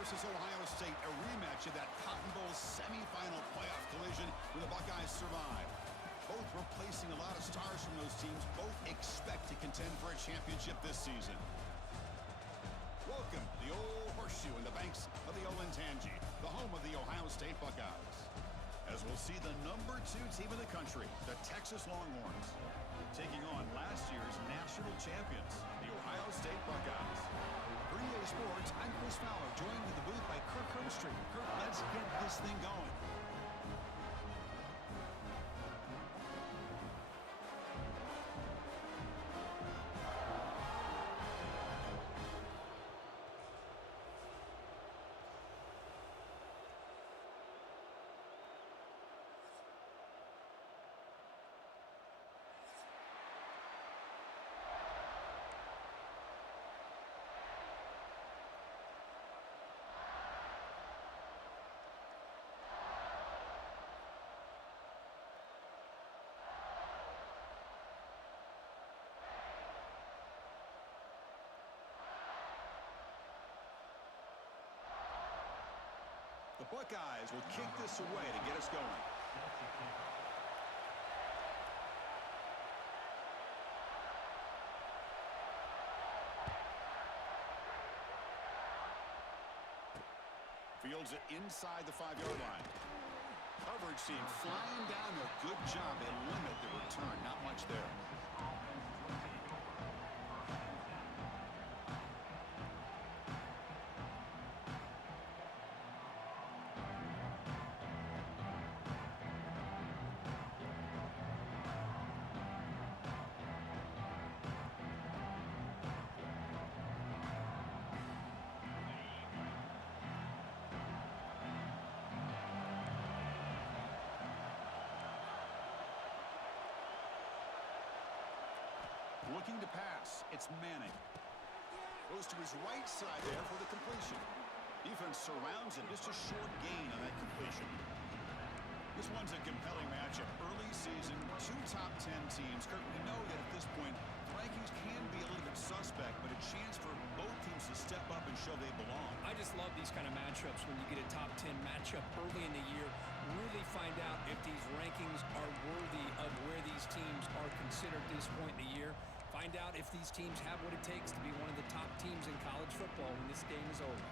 versus Ohio State, a rematch of that Cotton Bowl semifinal playoff collision where the Buckeyes survive. Both replacing a lot of stars from those teams. Both expect to contend for a championship this season. Welcome to the Old Horseshoe in the banks of the Olentangy, the home of the Ohio State Buckeyes. As we'll see the #2 team in the country, the Texas Longhorns, taking on last year's national champions, the Ohio State Buckeyes. For EA Sports, I'm Chris Fowler, joined in the booth by Kirk Herbstreit. Kirk, let's get this thing going. The Buckeyes will kick this away to get us going. Fields it inside the 5-yard line. Coverage team flying down there. Good job. They limit the return. Not much there. Looking to pass, it's Manning. Goes to his right side there for the completion. Defense surrounds him, just a short gain on that completion. This one's a compelling matchup. Early season, 2 top 10 teams. Kirk, we know that at this point, the rankings can be a little bit suspect, but a chance for both teams to step up and show they belong. I just love these kind of matchups when you get a top 10 matchup early in the year. Really find out if these rankings are worthy of where these teams are considered at this point in the year. Find out if these teams have what it takes to be one of the top teams in college football when this game is over.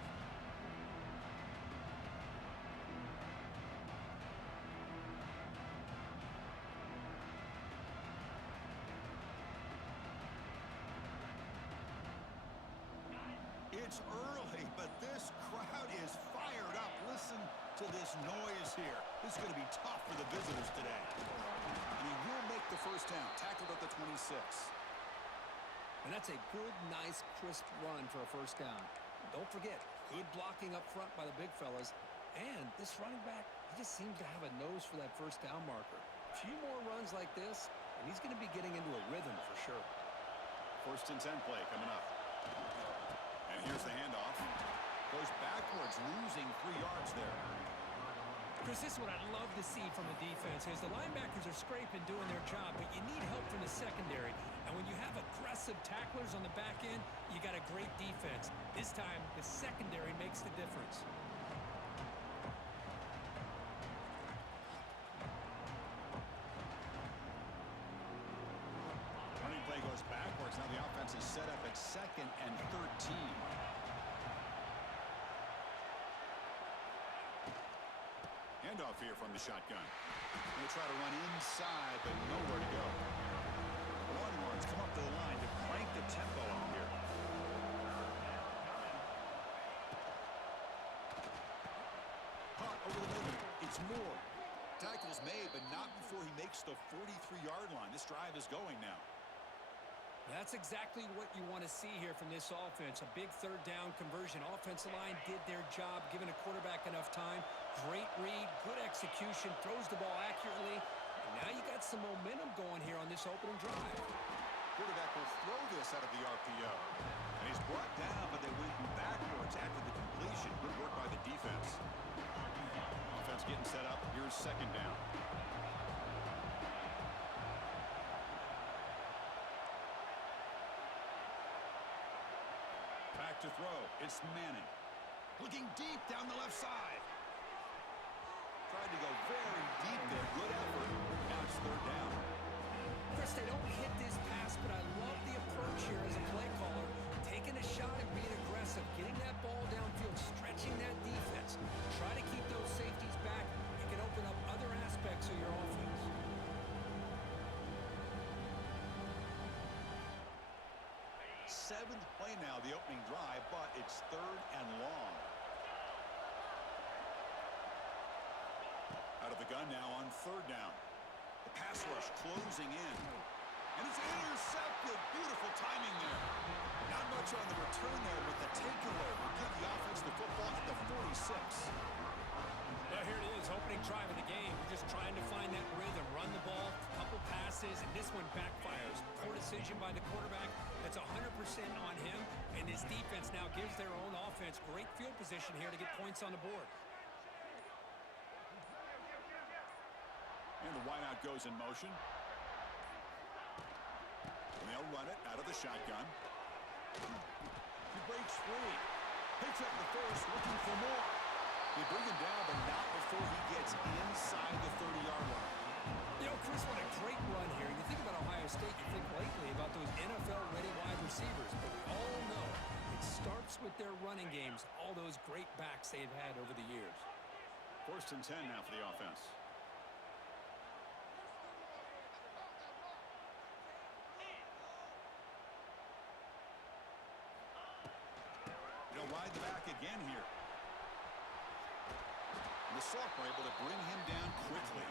It's early, but this crowd is fired up. Listen to this noise here. This is going to be tough for the visitors today. And he will make the first down, tackled at the 26. And that's a good, nice, crisp run for a first down. Don't forget, good blocking up front by the big fellas. And this running back, he just seems to have a nose for that first down marker. A few more runs like this, and he's going to be getting into a rhythm for sure. 1st and 10 play coming up. And here's the handoff. Goes backwards, losing 3 yards there. Chris, this is what I'd love to see from the defense is the linebackers are scraping, doing their job, but you need help from the secondary. And when you have aggressive tacklers on the back end, you got a great defense. This time, the secondary makes the difference. Running play goes backwards. Now the offense is set up at 2nd and 13. Handoff here from the shotgun. Going to try to run inside, but nowhere to go. The Longhorns come up to the line to crank the tempo up here. Caught over the middle. It's Moore. Tackle's made, but not before he makes the 43-yard line. This drive is going now. That's exactly what you want to see here from this offense. A big 3rd down conversion. Offensive line did their job, giving a quarterback enough time. Great read, good execution, throws the ball accurately. And now you got some momentum going here on this opening drive. Quarterback will throw this out of the RPO. And he's brought down, but they went backwards after the completion. Good work by the defense. Offense getting set up. Here's 2nd down. Back to throw. It's Manning. Looking deep down the left side. Tried to go very deep there. Good effort. Now it's third down. Chris, they don't hit this pass, but I love the approach here as a play caller. Taking a shot and being aggressive, getting that ball downfield, stretching that defense. Try to keep those safeties back. You can open up other aspects of your offense. Seventh play now, the opening drive, but it's third and long. Out of the gun now on third down. The pass rush closing in. And it's intercepted. Beautiful timing there. Not much on the return there, but the takeaway will give the offense the football at the 46. Well, here it is, opening drive of the game. We're just trying to find that rhythm, run the ball, a couple passes, and this one backfires. Poor decision by the quarterback. That's 100% on him, and his defense now gives their own offense great field position here to get points on the board. And the wideout goes in motion. And they'll run it out of the shotgun. He breaks free. Picks up the first, looking for more. They bring him down, but not before he gets inside the 30-yard line. You know, Chris, what a great run here. You think about Ohio State, you think lately about those NFL-ready wide receivers, but we all know it starts with their running games, all those great backs they've had over the years. First and 10 now for the offense. They'll ride the back again here. And the sophomore able to bring him down quickly.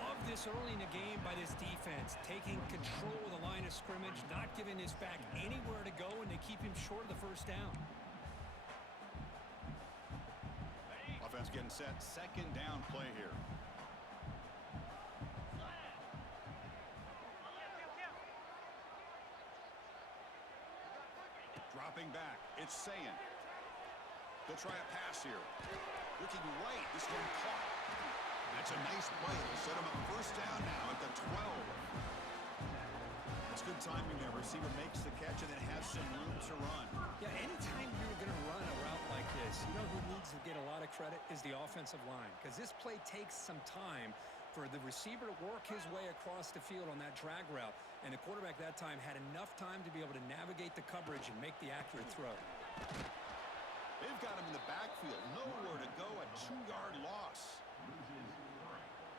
Love this early in the game by this defense, taking control of the line of scrimmage, not giving this back anywhere to go, and they keep him short of the first down. Offense getting set. Second down play here. Dropping back. It's Sayin. They'll try a pass here. Looking right. This one caught. That's a nice play. It'll set him up first down now at the 12. That's good timing there. Receiver makes the catch and then has some room to run. Yeah, anytime you're going to run a route like this, you know who needs to get a lot of credit is the offensive line, because this play takes some time for the receiver to work his way across the field on that drag route, and the quarterback that time had enough time to be able to navigate the coverage and make the accurate throw. They've got him in the backfield. Nowhere to go. A 2-yard loss.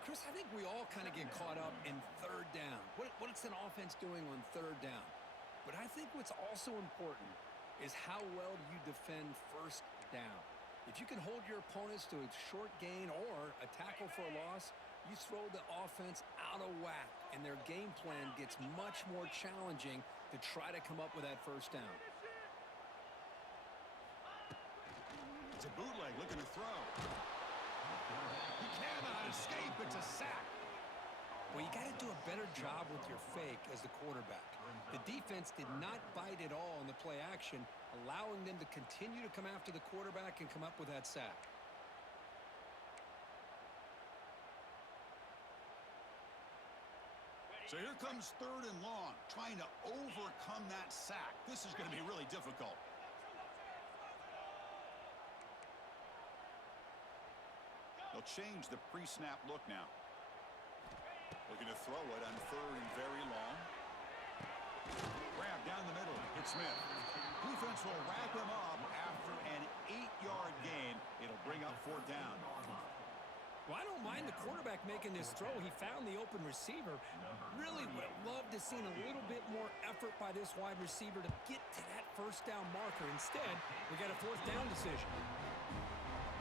Chris, I think we all kind of get caught up in third down. What's an offense doing on third down? But I think what's also important is how well you defend first down. If you can hold your opponents to a short gain or a tackle for a loss, you throw the offense out of whack, and their game plan gets much more challenging to try to come up with that first down. It's a bootleg looking to throw. He cannot escape. It's a sack. Well, you got to do a better job with your fake as the quarterback. The defense did not bite at all in the play action, allowing them to continue to come after the quarterback and come up with that sack. So here comes third and long, trying to overcome that sack. This is going to be really difficult. They'll change the pre-snap look now. Looking to throw it on third and very long. Grab down the middle. It's Smith. Defense will wrap him up after an 8-yard gain. It'll bring up fourth down. Well, I don't mind the quarterback making this throw. He found the open receiver. Really would have loved to seen a little bit more effort by this wide receiver to get to that first down marker. Instead, we got a fourth down decision.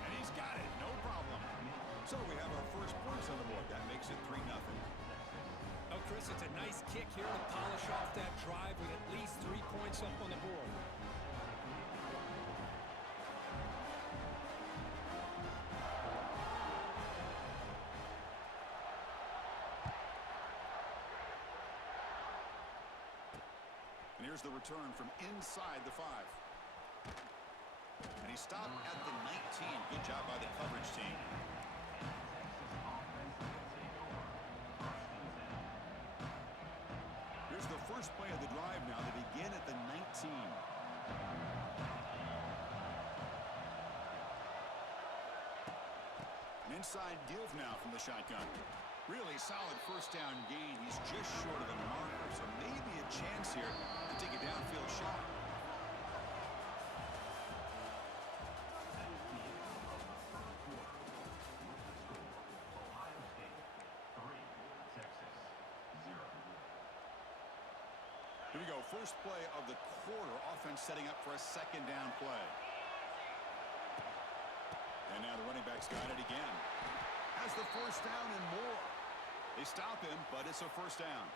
And he's got it. No problem. So we have our first points on the board. That makes it 3-0. Oh, Chris, it's a nice kick here to polish off that drive with at least 3 points up on the board. And here's the return from inside the 5. And he stopped at the 19. Good job by the coverage team. Here's the first play of the drive now. They begin at the 19. Inside give now from the shotgun. Really solid first down gain. He's just short of the marker, so maybe a chance here to take a downfield shot. Here we go. First play of the quarter. Offense setting up for a second down play. And now the running back's got it again. Has the first down and more. They stop him, but it's a first down.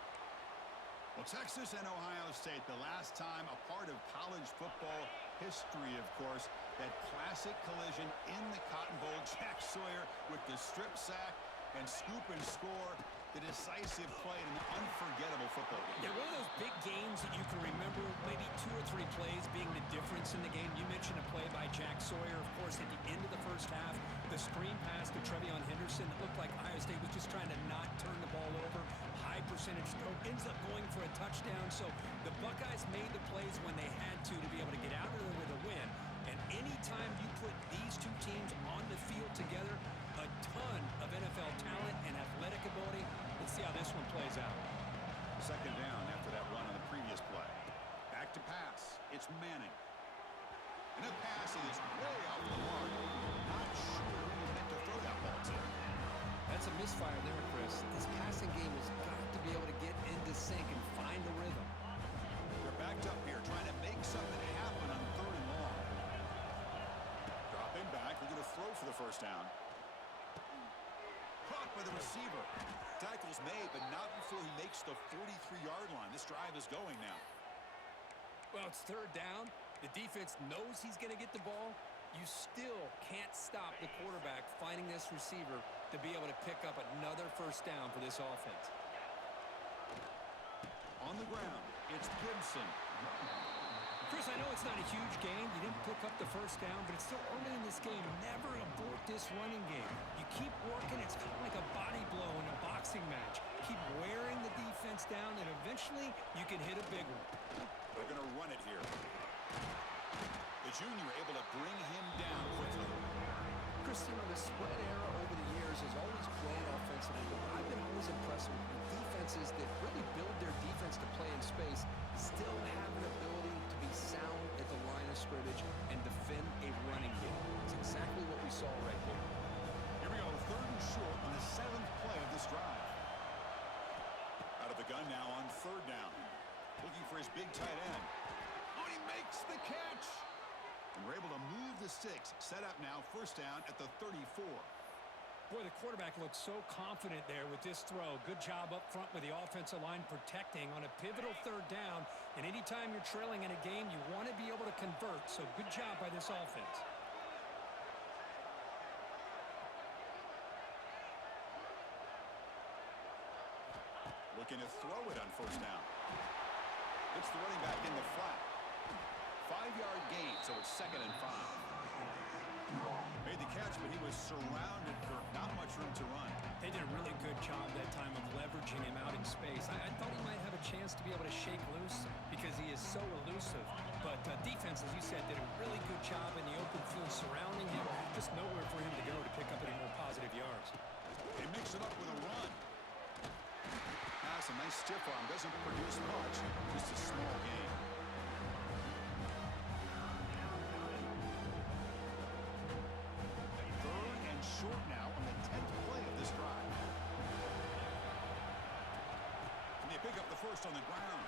Well, Texas and Ohio State, the last time a part of college football history, of course, that classic collision in the Cotton Bowl. Jack Sawyer with the strip sack and scoop and score. The decisive play in an unforgettable football game. Yeah, one of those big games that you can remember, maybe 2 or 3 plays being the difference in the game. You mentioned a play by Jack Sawyer, of course, at the end of the first half. The screen pass to Trevion Henderson. It looked like Ohio State was just trying to not turn the ball over. High percentage throw. Ends up going for a touchdown. So the Buckeyes made the plays when they had to be able to get out of there with a win. And anytime you put these two teams on the field together, a ton of NFL talent and athletic ability. Let's see how this one plays out. Second down after that run on the previous play. Back to pass. It's Manning. And the pass is way out of the mark. Not sure who he meant to throw that ball to. That's a misfire there, Chris. This passing game has got to be able to get into sync and find the rhythm. They're backed up here trying to make something happen on third and long. Dropping back. They're going to throw for the first down. Caught by the receiver. Tackle's made, but not before he makes the 43-yard line. This drive is going now. Well, it's third down. The defense knows he's going to get the ball. You still can't stop the quarterback finding this receiver to be able to pick up another first down for this offense. On the ground, it's Gibson. Chris, I know it's not a huge game. You didn't pick up the first down, but it's still early in this game. Never abort this running game. You keep working. It's kind of like a body blow in a boxing match. Keep wearing the defense down, and eventually you can hit a big one. They're going to run it here. The junior able to bring him down quickly. Chris, you know, the spread era over the years has always played offensively, but I've been always impressed with defenses that really build their defense to play in space, still have an ability to be sound at the line of scrimmage and defend a running game. It's exactly what we saw right there. Here we go, third and short on the 7th play of this drive. Out of the gun now on third down. Looking for his big tight end. Oh, he makes the catch! And we're able to move the sticks. Set up now, first down at the 34. Boy, the quarterback looks so confident there with this throw. Good job up front with the offensive line protecting on a pivotal third down. And anytime you're trailing in a game, you want to be able to convert. So good job by this offense. Looking to throw it on first down. It's the running back in the flat. 5-yard gain, so it's 2nd and 5. Made the catch, but he was surrounded, Kirk. Not much room to run. They did a really good job that time of leveraging him out in space. I thought he might have a chance to be able to shake loose because he is so elusive. But defense, as you said, did a really good job in the open field surrounding him. Just nowhere for him to go to pick up any more positive yards. They mix it up with a run. Pass, a nice stiff arm. Doesn't produce much. Just a small gain. Third and short now on the 10th play of this drive. Can they pick up the first on the ground?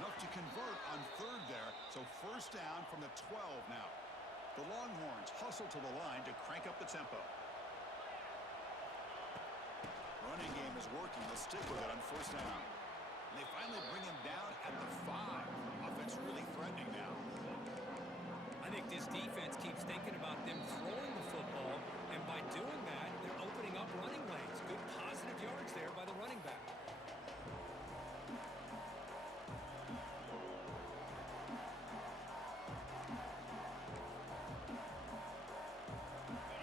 Enough to convert on third there. So first down from the 12 now. The Longhorns hustle to the line to crank up the tempo. Running game is working. They'll stick with it on first down. And they finally bring him down at the 5. Offense really threatening now. I think this defense keeps thinking about them throwing the football, and by doing that, they're opening up running lanes. Good positive yards there by the running back.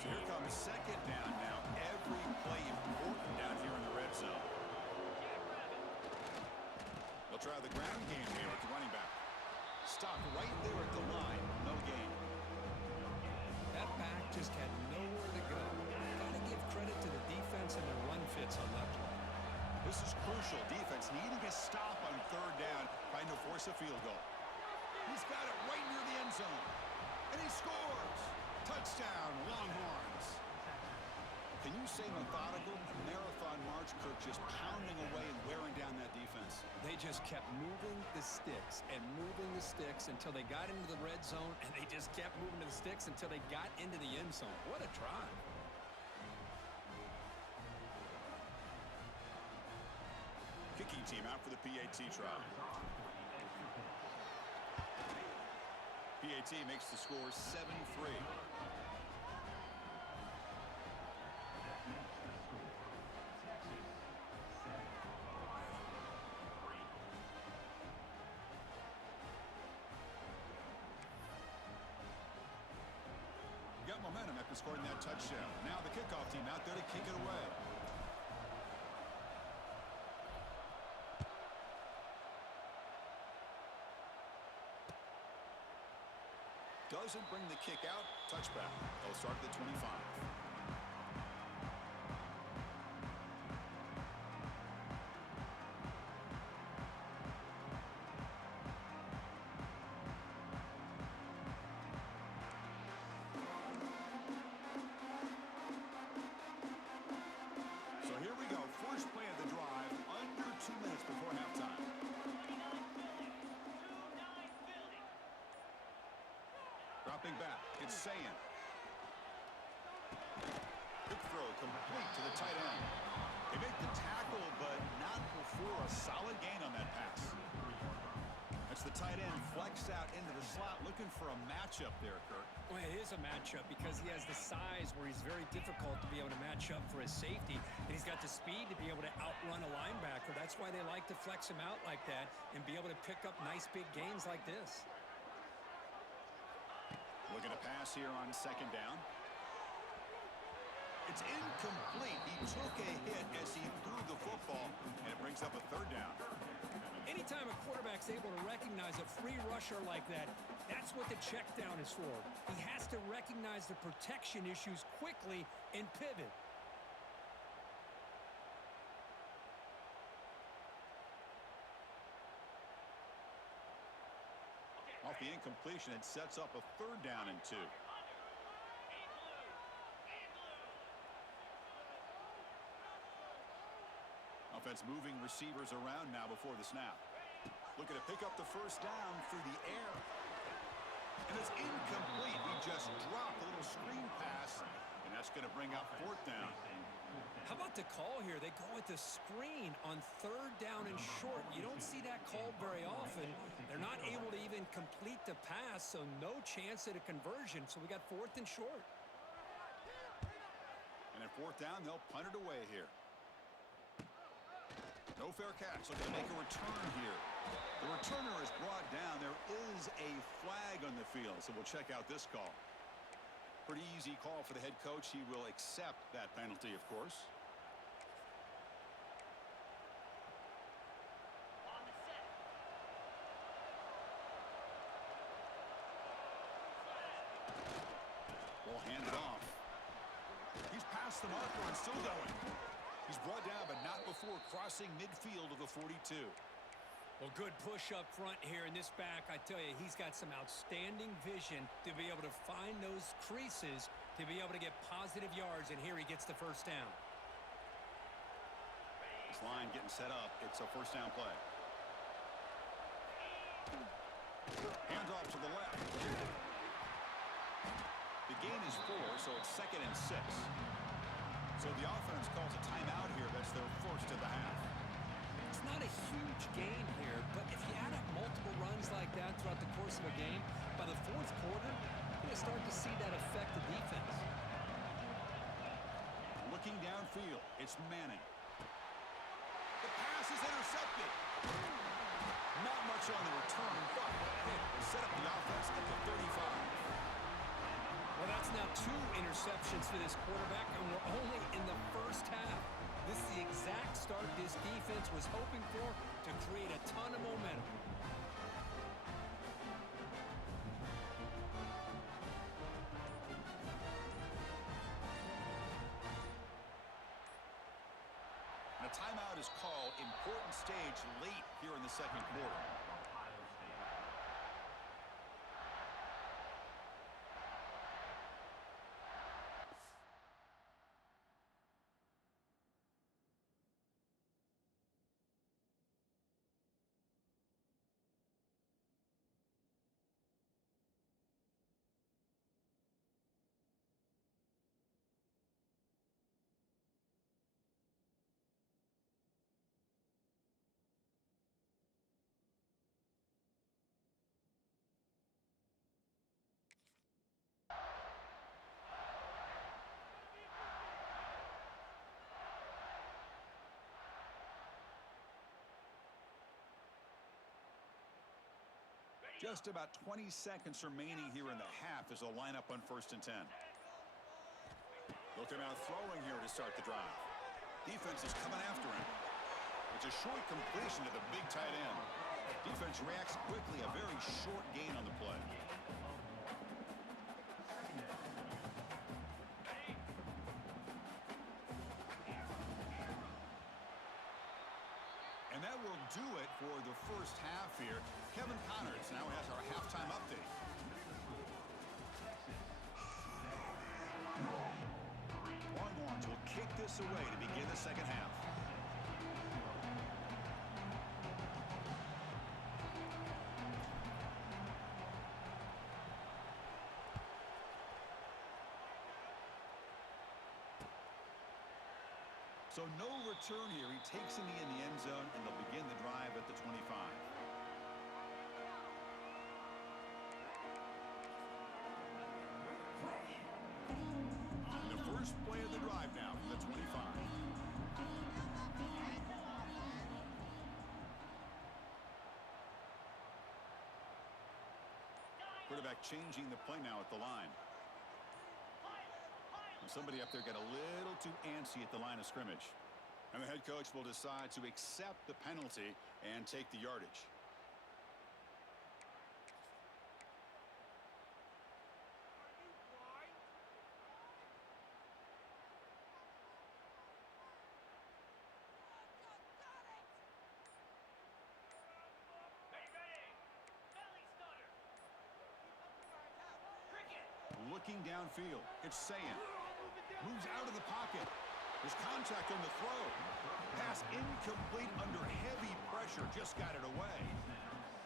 So here comes second down now. Every play important down here in the red zone. They'll try the ground game here with the running back. Stop right there at the line. No gain. That back just had nowhere to go. crucial. Defense needing a stop on third down, trying to force a field goal. He's got it right near the end zone. And he scores. Touchdown, Longhorns. Can you say methodical? A marathon march, Kirk, just pounding away and wearing down that defense. They just kept moving the sticks and moving the sticks until they got into the red zone, and they just kept moving the sticks until they got into the end zone. What a drive. Kicking team out for the PAT try. PAT makes the score 7-3. Got momentum after scoring that touchdown. Now the kickoff team out there to kick it away. Doesn't bring the kick out. Touchback. They'll start at the 25. So here we go. First play of the drive. Under 2 minutes before halftime. Dropping back, it's Sayan. Quick throw, complete to the tight end. They make the tackle, but not before a solid gain on that pass. That's the tight end flexed out into the slot, looking for a matchup there, Kirk. Well, it is a matchup because he has the size where he's very difficult to be able to match up for his safety, and he's got the speed to be able to outrun a linebacker. That's why they like to flex him out like that and be able to pick up nice big gains like this. Looking to pass here on second down. It's incomplete. He took a hit as he threw the football, and it brings up a third down. Anytime a quarterback's able to recognize a free rusher like that, that's what the check down is for. He has to recognize the protection issues quickly and pivot. Off the incompletion, it sets up a third down and 2. Offense moving receivers around now before the snap. Looking to pick up the first down through the air. And it's incomplete. He just dropped a little screen pass, and that's going to bring up fourth down. How about the call here? They go with the screen on third down and short. You don't see that called very often. They're not able to even complete the pass, so no chance at a conversion. So we got fourth and short. And at fourth down, they'll punt it away here. No fair catch. Looking to make a return here. The returner is brought down. There is a flag on the field, so we'll check out this call. Pretty easy call for the head coach. He will accept that penalty, of course. Ball handed off. He's past the marker and still going. He's brought down, but not before crossing midfield of the 42. Well, good push up front here in this back. I tell you, he's got some outstanding vision to be able to find those creases, to be able to get positive yards, and here he gets the first down. This line getting set up. It's a first down play. Handoff to the left. The gain is 4, so it's 2nd and 6. So the offense calls a timeout here. That's their first of the half. It's not a huge gain here, but if you add up multiple runs like that throughout the course of a game, by the fourth quarter, you're going to start to see that affect the defense. Looking downfield, it's Manning. The pass is intercepted. Not much on the return, but it will set up the offense at the 35. Well, that's now 2 interceptions for this quarterback, and we're only in the first half. This is the exact start this defense was hoping for to create a ton of momentum. And a timeout is is called. Important stage late here in the second quarter. Just about 20 seconds remaining here in the half as they'll line up on 1st and 10. Looking out throwing here to start the drive. Defense is coming after him. It's a short completion to the big tight end. Defense reacts quickly, a very short gain on the play. And that will do it for the first half here. Kevin Connors now has our halftime update. Longhorns will kick this away to begin the second half. So no return here. He takes it in the end zone, and they'll begin the drive at the 25. And the first play of the drive now from the 25. Quarterback changing the play now at the line. Somebody up there got a little too antsy at the line of scrimmage. And the head coach will decide to accept the penalty and take the yardage. Looking downfield, it's Sayan. Moves out of the pocket. There's contact on the throw. Pass incomplete under heavy pressure. Just got it away.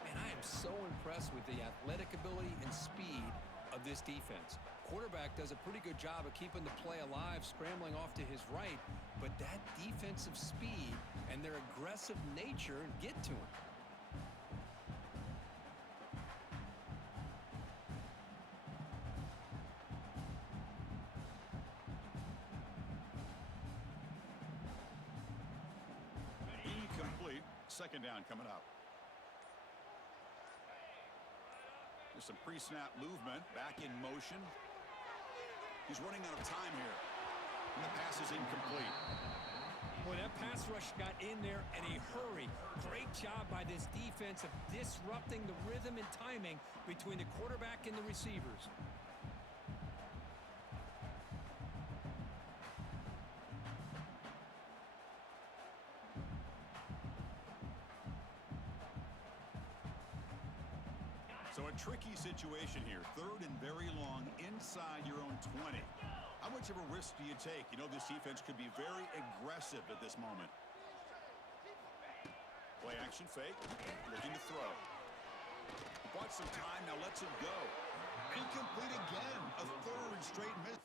And I am so impressed with the athletic ability and speed of this defense. Quarterback does a pretty good job of keeping the play alive, scrambling off to his right, but that defensive speed and their aggressive nature get to him. Second down coming up. There's some pre-snap movement. Back in motion. He's running out of time here. And the pass is incomplete. Boy, that pass rush got in there in a hurry. Great job by this defense of disrupting the rhythm and timing between the quarterback and the receivers. So a tricky situation here. 3rd and very long inside your own 20. How much of a risk do you take? You know, this defense could be very aggressive at this moment. Play action fake. Looking to throw. Bought some time, now lets it go. Incomplete again. A 3rd straight miss.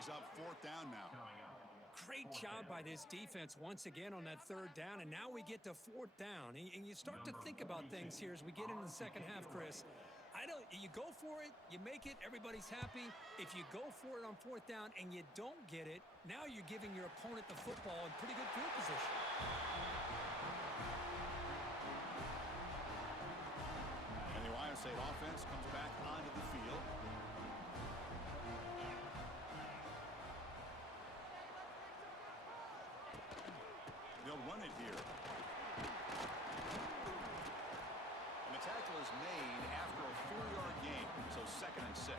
brings up fourth down now. Great job by this defense once again on that third down, and now we get to fourth down. And you start to think about things here as we get into the second half, Chris. You go for it, you make it, everybody's happy. If you go for it on fourth down and you don't get it, now you're giving your opponent the football in pretty good field position. And the Ohio State offense comes back onto the field. They'll run it here. And the tackle is made after a 4-yard gain, so 2nd and 6.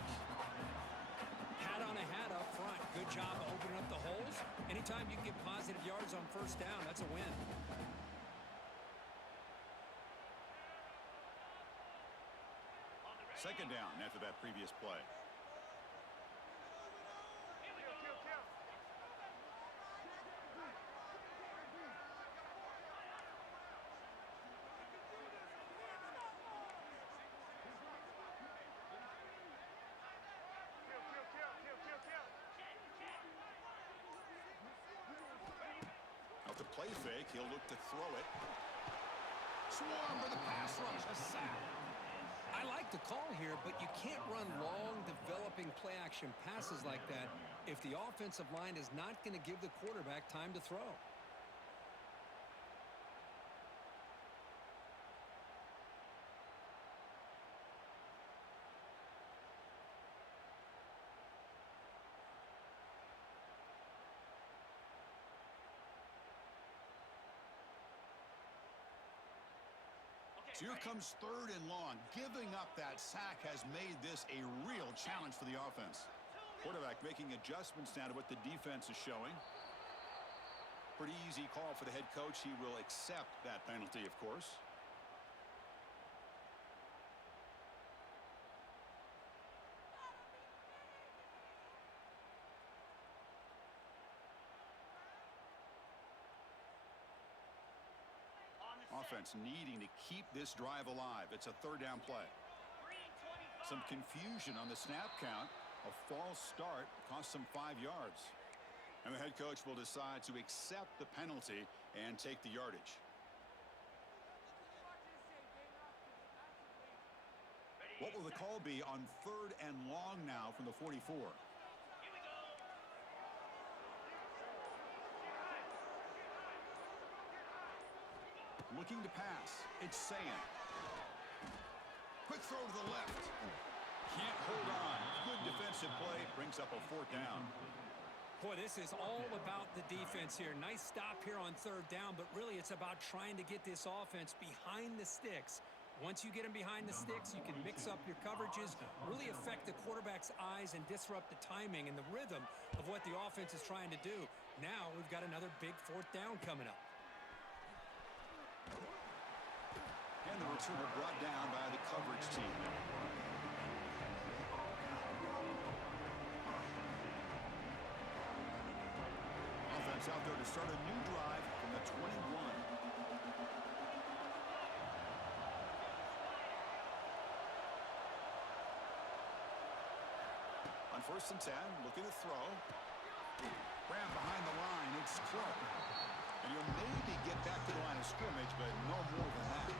Hat on a hat up front. Good job of opening up the holes. Anytime you can get positive yards on first down, that's a win. Second down after that previous play. Out the play fake, he'll look to throw it. Swarm for the pass rush, a sack. I like the call here, but you can't run long, developing play-action passes like that if the offensive line is not going to give the quarterback time to throw. So here comes 3rd and long. Giving up that sack has made this a real challenge for the offense. Quarterback making adjustments now to what the defense is showing. Pretty easy call for the head coach. He will accept that penalty, of course. Offense needing to keep this drive alive. It's a 3rd down play. Some confusion on the snap count. A false start cost them 5 yards. And the head coach will decide to accept the penalty and take the yardage. What will the call be on 3rd and long now from the 44? Looking to pass. It's Sayan. Quick throw to the left. Can't hold on. Good defensive play. Brings up a 4th down. Boy, this is all about the defense here. Nice stop here on 3rd down, but really it's about trying to get this offense behind the sticks. Once you get them behind the sticks, you can mix up your coverages, really affect the quarterback's eyes and disrupt the timing and the rhythm of what the offense is trying to do. Now we've got another big 4th down coming up. And the returner brought down by the coverage team. Offense out there to start a new drive from the 21. On 1st and 10, looking to throw. Ram behind the line, it's Clark. And you'll maybe get back to the line of scrimmage, but no more than that.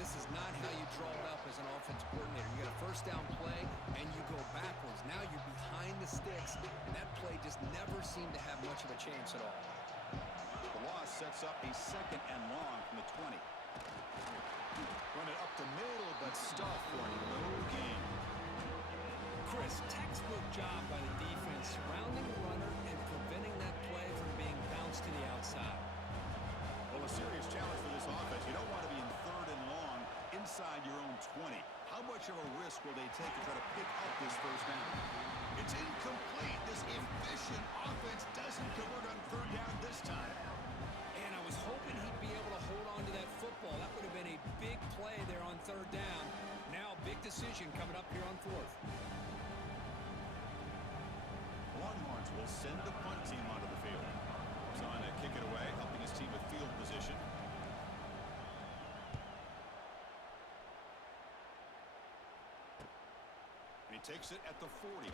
This is not how you draw it up as an offensive coordinator. You got a 1st down play, and you go backwards. Now you're behind the sticks, and that play just never seemed to have much of a chance at all. The loss sets up a 2nd and long from the 20. Run it up the middle, but stuff for no gain. Chris, textbook job by the defense, surrounding the runner and preventing that play from being bounced to the outside. Well, a serious challenge for this offense. You don't want to be in 3rd and long inside your own 20. How much of a risk will they take to try to pick up this 1st down? It's incomplete. This efficient offense doesn't convert on 3rd down this time. And I was hoping he'd be able to hold on to that football. That would have been a big play there on 3rd down. Now, big decision coming up here on 4th. Longhorns will send the punt team onto the field. Trying to kick it away, helping his team with field position. And he takes it at the 40.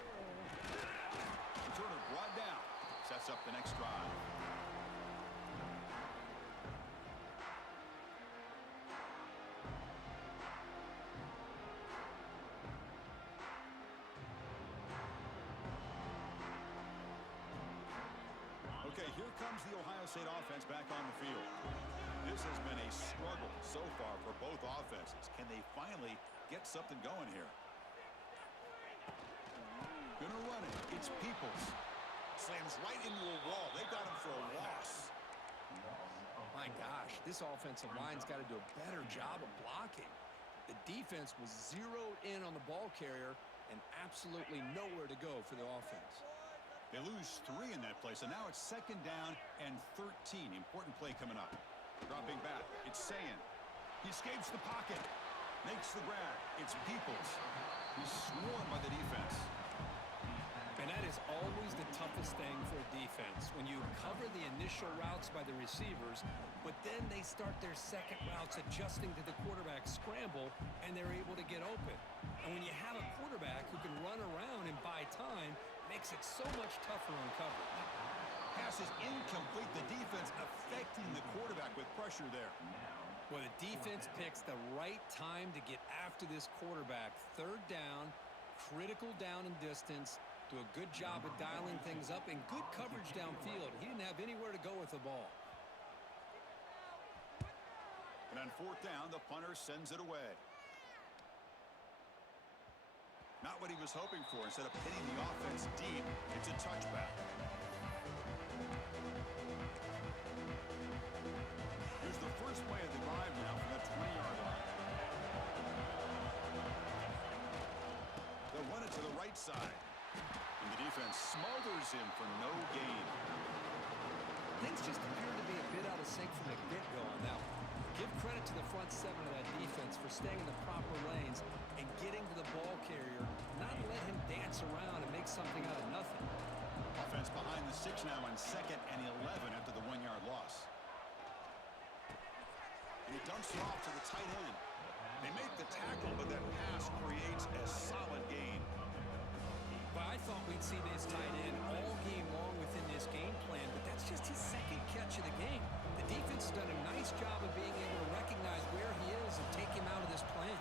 brought down. Sets up the next drive. Okay, here comes the Ohio State offense back on the field. This has been a struggle so far for both offenses. Can they finally get something going here? Gonna run it. It's Peoples. Slams right into a wall. They got him for a loss. My gosh, this offensive line's got to do a better job of blocking. The defense was zeroed in on the ball carrier and absolutely nowhere to go for the offense. They lose 3 in that play, so now it's 2nd down and 13. Important play coming up. Dropping back, it's Sayin. He escapes the pocket, makes the grab. It's Peoples. He's swarmed by the defense. And that is always the toughest thing for a defense, when you cover the initial routes by the receivers, but then they start their second routes adjusting to the quarterback scramble, and they're able to get open. And when you have a quarterback who can run around and buy time, makes it so much tougher on coverage. Pass is incomplete. The defense affecting the quarterback with pressure there. Well, the defense picks the right time to get after this quarterback. 3rd down, critical down and distance. Do a good job of dialing things up and good coverage downfield. He didn't have anywhere to go with the ball. And on 4th down, the punter sends it away. Not what he was hoping for. Instead of hitting the offense deep, it's a touchback. Here's the first play of the drive now from the 20-yard line. They'll run it to the right side. And the defense smothers him for no gain. Things just appear to be a bit out of sync from the get-go on that one. Give credit to the front 7 of that defense for staying in the proper lanes and getting to the ball carrier, not let him dance around and make something out of nothing. Offense behind the 6 now on 2nd and 11 after the 1-yard loss. And he dumps it off to the tight end. They make the tackle, but that pass creates a solid gain. But I thought we'd see this tight end all game long within this game plan, but that's just his 2nd catch of the game. The defense has done a nice job of being able to recognize where he is and take him out of this plan.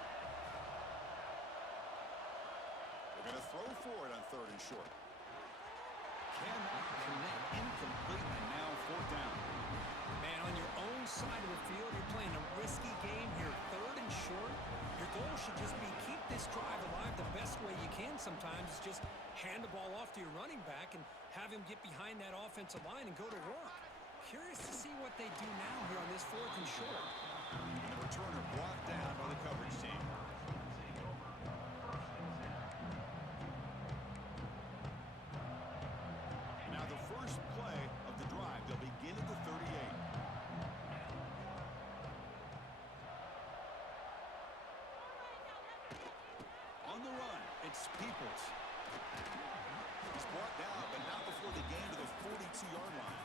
They're going to throw for it on 3rd and short. Cannot connect, incomplete, and now 4th down. Man, on your own side of the field, you're playing a risky game here, 3rd and short. Your goal should just be keep this drive alive the best way you can sometimes. Is just hand the ball off to your running back and have him get behind that offensive line and go to work. Curious to see what they do now here on this 4th and short. And the returner brought down by the coverage team. Now the first play of the drive. They'll begin at the 38. On the run, it's Peoples. He's brought down, but not before they gain to the 42-yard line.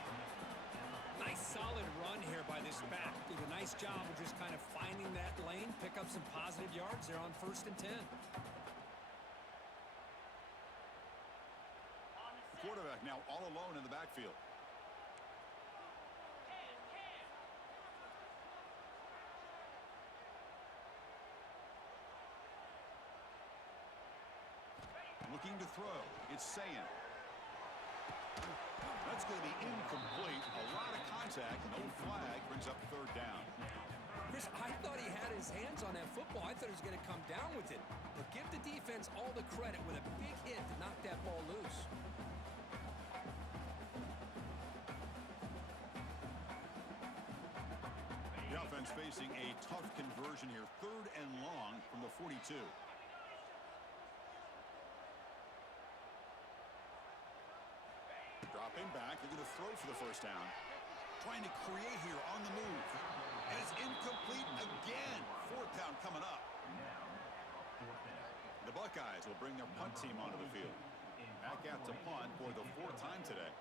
Nice solid run here by this back. Did a nice job of just kind of finding that lane, pick up some positive yards there on 1st and 10. The quarterback now all alone in the backfield. Looking to throw. It's Sayin. That's going to be incomplete. A lot of contact. No flag. Brings up 3rd down. Chris, I thought he had his hands on that football. I thought he was going to come down with it. But give the defense all the credit with a big hit to knock that ball loose. The offense facing a tough conversion here. 3rd and long from the 42. Dropping back, they're going to throw for the 1st down. Trying to create here on the move. And it's incomplete again. 4th down coming up. The Buckeyes will bring their punt team onto the field. Back out to punt for the 4th time today.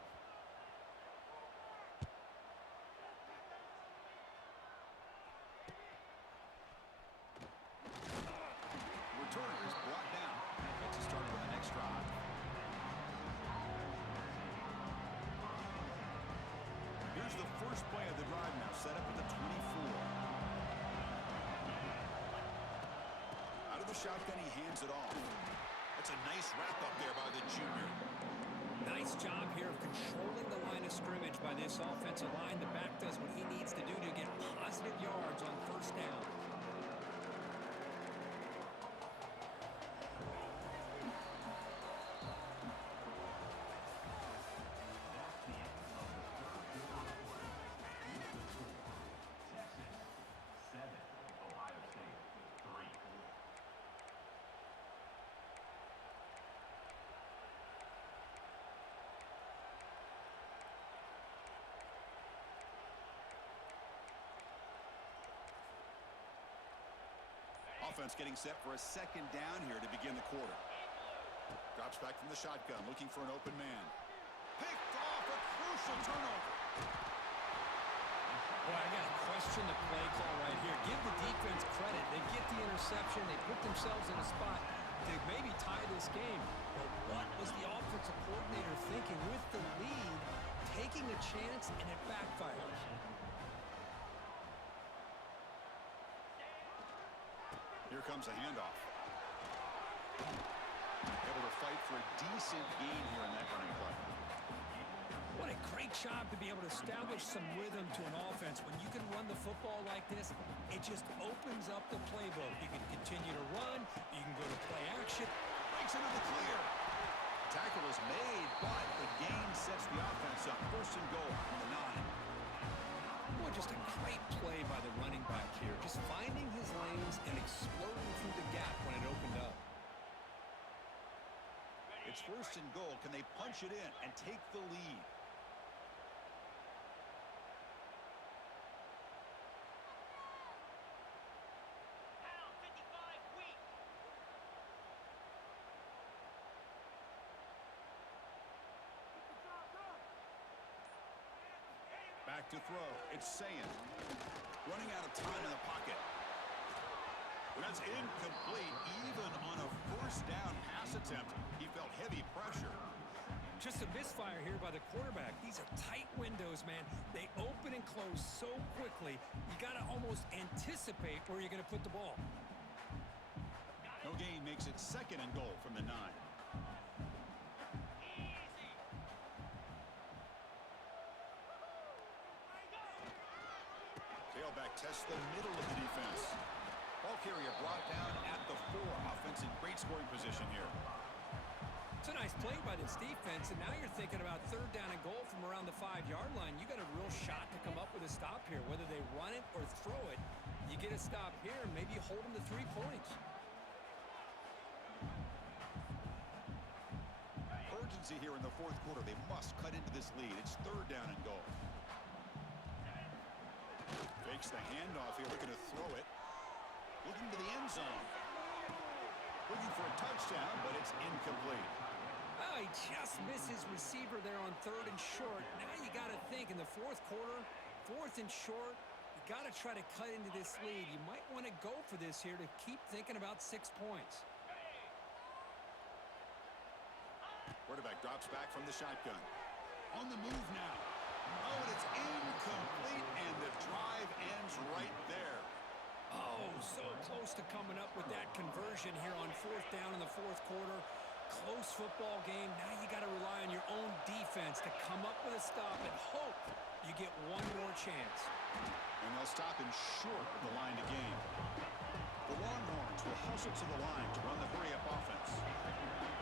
Returner is brought down. Gets us started with the next drive. first play of the drive now set up at the 24. Out of the shotgun, he hands it off. That's a nice wrap-up there by the junior. Nice job here of controlling the line of scrimmage by this offensive line. The back does what he needs to do to get positive yards on first down. Offense getting set for a second down here to begin the quarter. Drops back from the shotgun, looking for an open man. Picked off, a crucial turnover. Boy, I got to question the play call right here. Give the defense credit. They get the interception. They put themselves in a spot to maybe tie this game. But what was the offensive coordinator thinking with the lead, taking a chance, and it backfires? Here comes a handoff. Able to fight for a decent gain here in that running play. What a great job to be able to establish some rhythm to an offense. When you can run the football like this, it just opens up the playbook. You can continue to run. You can go to play action. Breaks into the clear. Tackle is made, but the gain sets the offense up. First and goal from the 9. Boy, just a great play by the running back here. Just finding his lanes and exploding through the gap when it opened up. It's first and goal. Can they punch it in and take the lead? Back to throw. It's Sayan. Running out of time in the pocket. That's incomplete. Even on a first down pass attempt, he felt heavy pressure. Just a misfire here by the quarterback. These are tight windows, man. They open and close so quickly. You got to almost anticipate where you're going to put the ball. No gain makes it second and goal from the 9. Tailback tests the middle of the defense. Ball carrier brought down at the 4. Offense in great scoring position here. It's a nice play by this defense, and now you're thinking about third down and goal from around the 5-yard line. You got a real shot to come up with a stop here. Whether they run it or throw it, you get a stop here and maybe hold them to 3 points. Urgency here in the fourth quarter. They must cut into this lead. It's third down and goal. Fakes the handoff here, looking to throw it. Looking to the end zone. Looking for a touchdown, but it's incomplete. Oh, he just missed his receiver there on third and short. Now you got to think in the fourth quarter, fourth and short, you got to try to cut into this lead. You might want to go for this here to keep thinking about 6 points. Quarterback drops back from the shotgun. On the move now. Oh, and it's incomplete, and the drive ends right there. Oh, so close to coming up with that conversion here on fourth down in the fourth quarter. Close football game. Now you got to rely on your own defense to come up with a stop and hope you get one more chance. And they'll stop him short of the line to gain. The Longhorns will hustle to the line to run the hurry-up offense.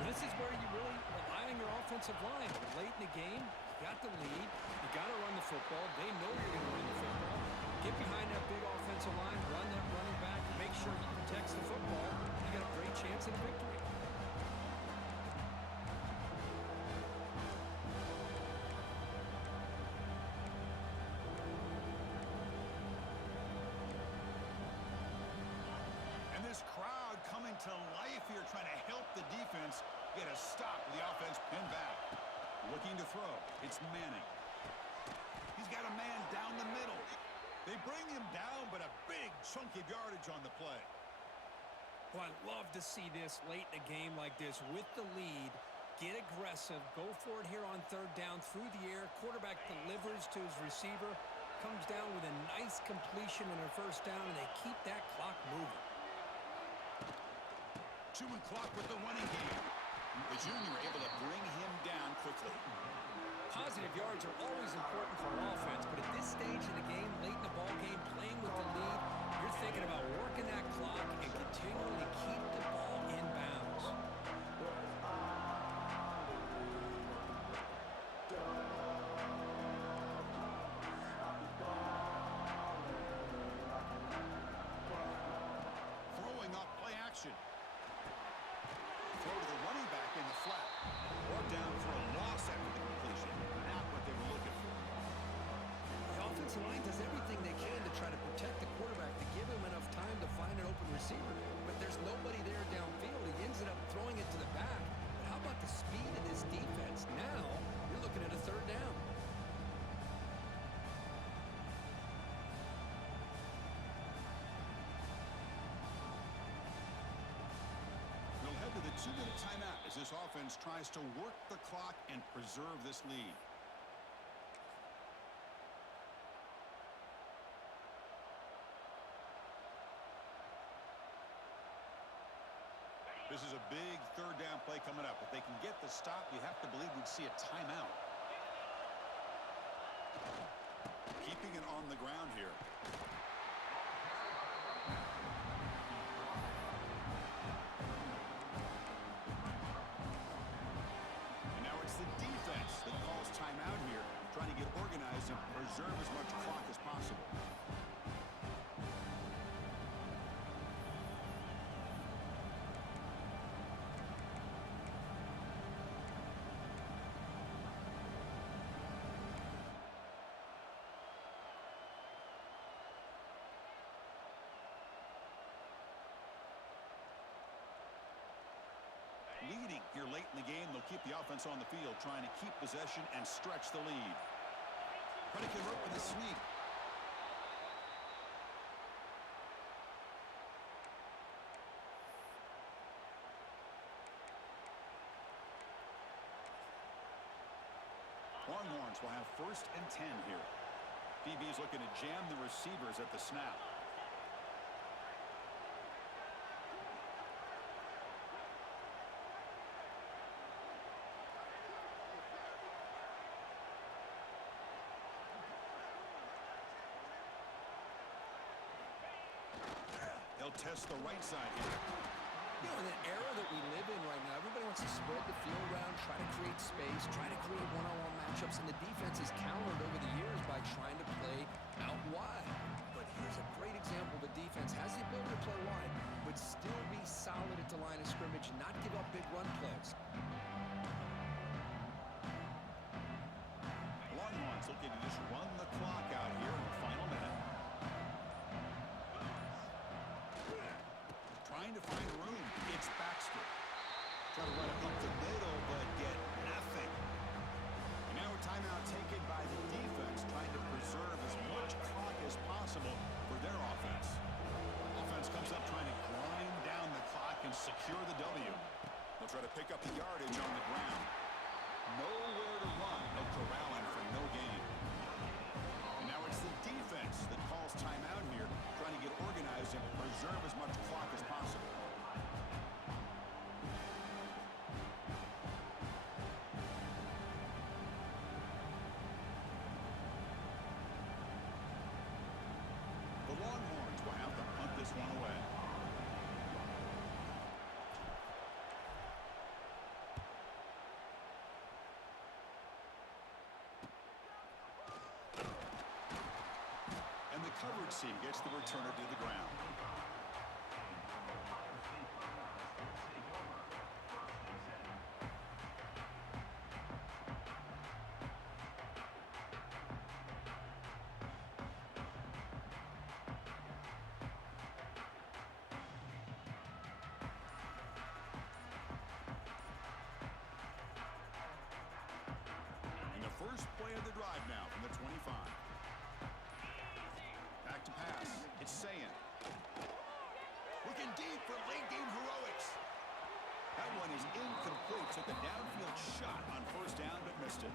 This is where you really rely on your offensive line. Late in the game, you got the lead. You got to run the football. They know you're going to run the football. Get behind that big offensive line, run that running back, make sure he protects the football. You got a great chance at a victory. And this crowd coming to life here, trying to help the defense get a stop with the offense pinned back. Looking to throw. It's Manning. He's got a man down the middle. They bring him down, but a big chunk of yardage on the play. Well, I love to see this late in a game like this with the lead. Get aggressive. Go for it here on third down through the air. Quarterback delivers to his receiver. comes down with a nice completion and a first down, and they keep that clock moving. Chewing clock with the running game. The junior able to bring him down quickly. Positive yards are always important for an offense, but at this stage in the game, late in the ball game, playing with the lead, you're thinking about working that clock and continuing to keep the ball in bounds. Throwing off play action. Throw to the running back in the flat. Brought down for a loss after the completion. Not what they were looking for. The offensive line does everything they can to try to protect the quarterback, to give him enough time to find an open receiver. But there's nobody there downfield. He ends up throwing it to the back. But how about the speed of this defense? Now you're looking at a third down. We'll head to the 2-minute timeout as this offense tries to work the clock and preserve this lead. This is a big third down play coming up. If they can get the stop, you have to believe we'd see a timeout. Keeping it on the ground here. And now it's the defense that calls timeout here, trying to get organized and preserve as much clock as possible. Leading here late in the game, they'll keep the offense on the field, trying to keep possession and stretch the lead. Predicate rope with a sneak. Longhorns will have 1st and 10 here. DB's looking to jam the receivers at the snap. They'll test the right side here. You know, in the era that we live in right now, everybody wants to spread the field around, try to create space, try to create one-on-one matchups, and the defense has countered over the years by trying to play out wide. But here's a great example of a defense has the ability to play wide, but still be solid at the line of scrimmage and not give up big run plays. Longhorns looking to just run the clock out here in the final minute. Trying to find room. It's Baxter. Try to run it up the middle, but get nothing. And now a timeout taken by the defense, trying to preserve as much clock as possible for their offense. Offense comes up trying to grind down the clock and secure the W. They'll try to pick up the yardage on the ground. Nowhere to run. No corralling for no gain. And now it's the defense that calls timeout here, trying to get organized and preserve as much clock as possible. The Longhorns will have to punt this one away. And the coverage team gets the returner to the ground. And the first play of the drive now from the 25. Back to pass. It's Sayin. Looking deep for late game heroics. That one is incomplete. Took a downfield shot on 1st down, but missed it.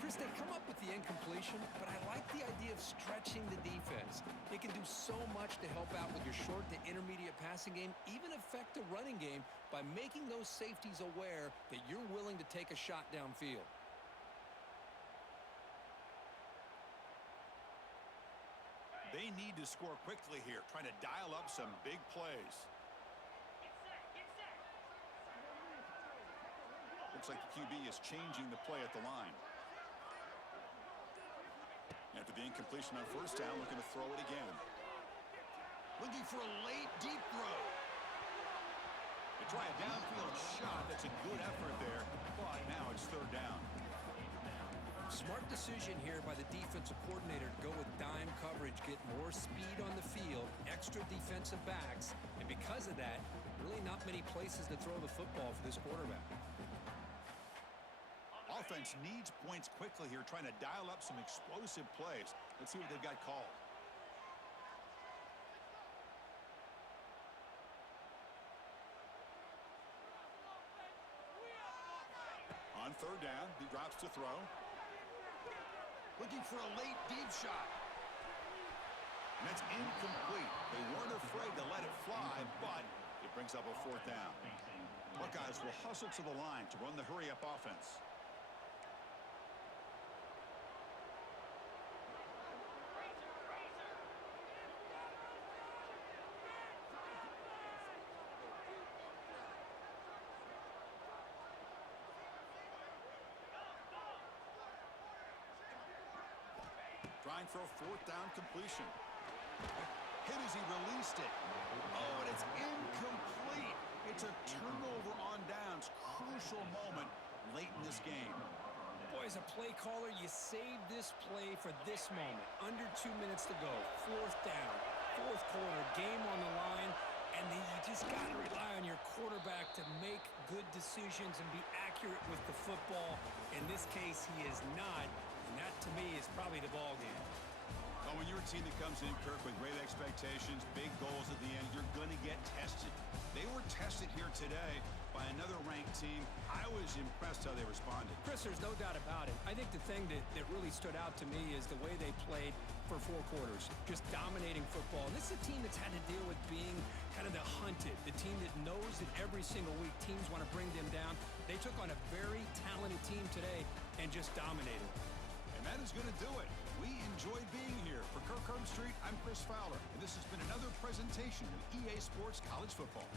Chris Yes, they come up with the incompletion, but I like the idea of stretching the defense. It can do so much to help out with your short to intermediate passing game, even affect the running game by making those safeties aware that you're willing to take a shot downfield. They need to score quickly here, trying to dial up some big plays. Looks like the QB is changing the play at the line. After the incompletion on first down, looking to throw it again. Looking for a late, deep throw. They try a downfield shot. That's a good effort there, but now it's third down. Smart decision here by the defensive coordinator to go with dime coverage, get more speed on the field, extra defensive backs, and because of that, really not many places to throw the football for this quarterback. Offense needs points quickly here, trying to dial up some explosive plays. Let's see what they've got called. On third down, he drops to throw. Looking for a late deep shot. And that's incomplete. They weren't afraid to let it fly, but it brings up a fourth down. Buckeyes will hustle to the line to run the hurry-up offense. Trying for a fourth down completion. Hit as he released it. Oh, and it's incomplete. It's a turnover on downs. Crucial moment late in this game. Boy, as a play caller, you save this play for this moment. Under 2 minutes to go. Fourth down. Fourth quarter. Game on the line. And then you just got to rely on your quarterback to make good decisions and be accurate with the football. In this case, he is not. And that, to me, is probably the ball game. Well, when you're a team that comes in, Kirk, with great expectations, big goals at the end, you're going to get tested. They were tested here today by another ranked team. I was impressed how they responded. Chris, there's no doubt about it. I think the thing that really stood out to me is the way they played for 4 quarters, just dominating football. And this is a team that's had to deal with being kind of the hunted, the team that knows that every single week teams want to bring them down. They took on a very talented team today and just dominated. And that is going to do it. We enjoyed being here. For Kirk Herbstreit, I'm Chris Fowler, and this has been another presentation of EA Sports College Football.